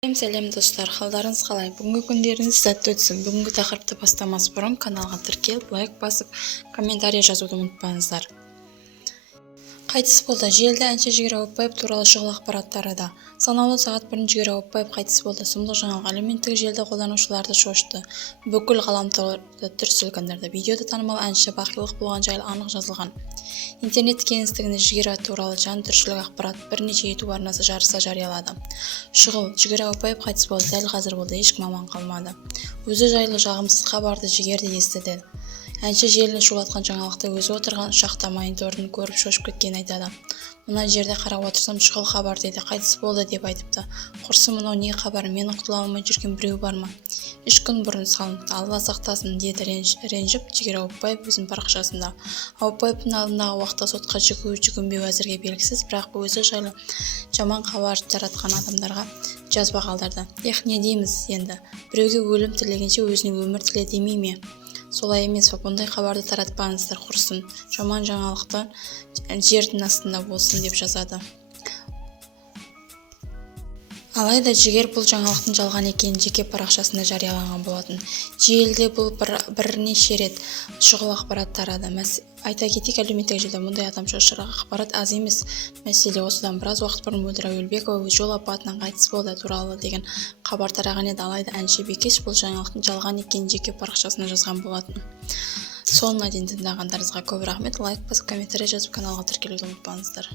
Сәлем достар, қалдарыңыз қалай? Бүгінгі күндеріңіз сәтті өтсін. Бүгінгі тақырыпты бастамас бұрын каналға тіркеліп, лайк басып, комментарий жазуды ұмытпаңыздар. Қайтыс болды. Желіде әнші Жігер Ауыпбаев туралы шұғыл ақпарат тарады. Санаулы сағат бұрын Жігер Ауыпбаев қайтыс болды. Сұмдық жаңалық әлеуметтік желіде қолданушыларды шошытты. Бүкіл ғаламторды дүр сілкіндірді. Видеода танымал әнші бақилық болған жайлы анық жазылған. Интернет кеңістігінде Жігер туралы жан түршілік ақпарат бірнеше YouTube арнасы жарыса жариялады. Шұғыл, Жігер Ауыпбаев қайтыс болды, дәл қазір болды, ешкім аман қалмады. Өзі жайлы жағымсыз хабарды Жігер де естіді. Әнші желіні шулатқан жаңалықты өзі отырған ұшақта мониторын көріп шошып кеткенін айтады. Мына жерде қарап отырсам шұғыл хабар дейді, қайтыс болды деп айтыпты. Құрсын, мынау не хабар, мен құтыла алмай жүрген біреу бар ма? 3 күн бұрын салыныпты, Алла сақтасын деді ренжіп Жігер Ауыпбаев өзінің парақшасында. Ауыпбаевтың алдындағы уақытта сотқа жүгінбеу әзірге белгісіз, бірақ өзі жайлы жаман хабар таратқан адамдарға жазба қалдырды. Не дейміз енді? Біреуге өлім тілегенше өзіне өмір тіле демей ме? Солай емес пе? Бұндай хабарды таратпаңыздар, құрсын. Жаман жаңалықтар жердің астында болсын деп жазады. Алайда Жігер бұл жаңалықтың жалған екенін жеке парақшасында жариялаған болатын. Желіде бұл бірнеше рет шұғыл ақпарат тарады. Айта кетейік, әлеуметтік желіде мұндай адам шошырақ ақпарат аз емес. Мәселе осыдан біраз уақыт бұрын Мөлдір Әуелбекова жол апатынан қайтыс болды туралы деген хабар тараған еді. Алайда әнші Бикеш бұл жаңалықтың жалған екенін жеке парақшасына жазған болатын. Соңына дейін тыңдағандарыңызға көп рахмет. Лайк басып, комментарий жазып, каналға тіркелуді ұмытпаңыздар.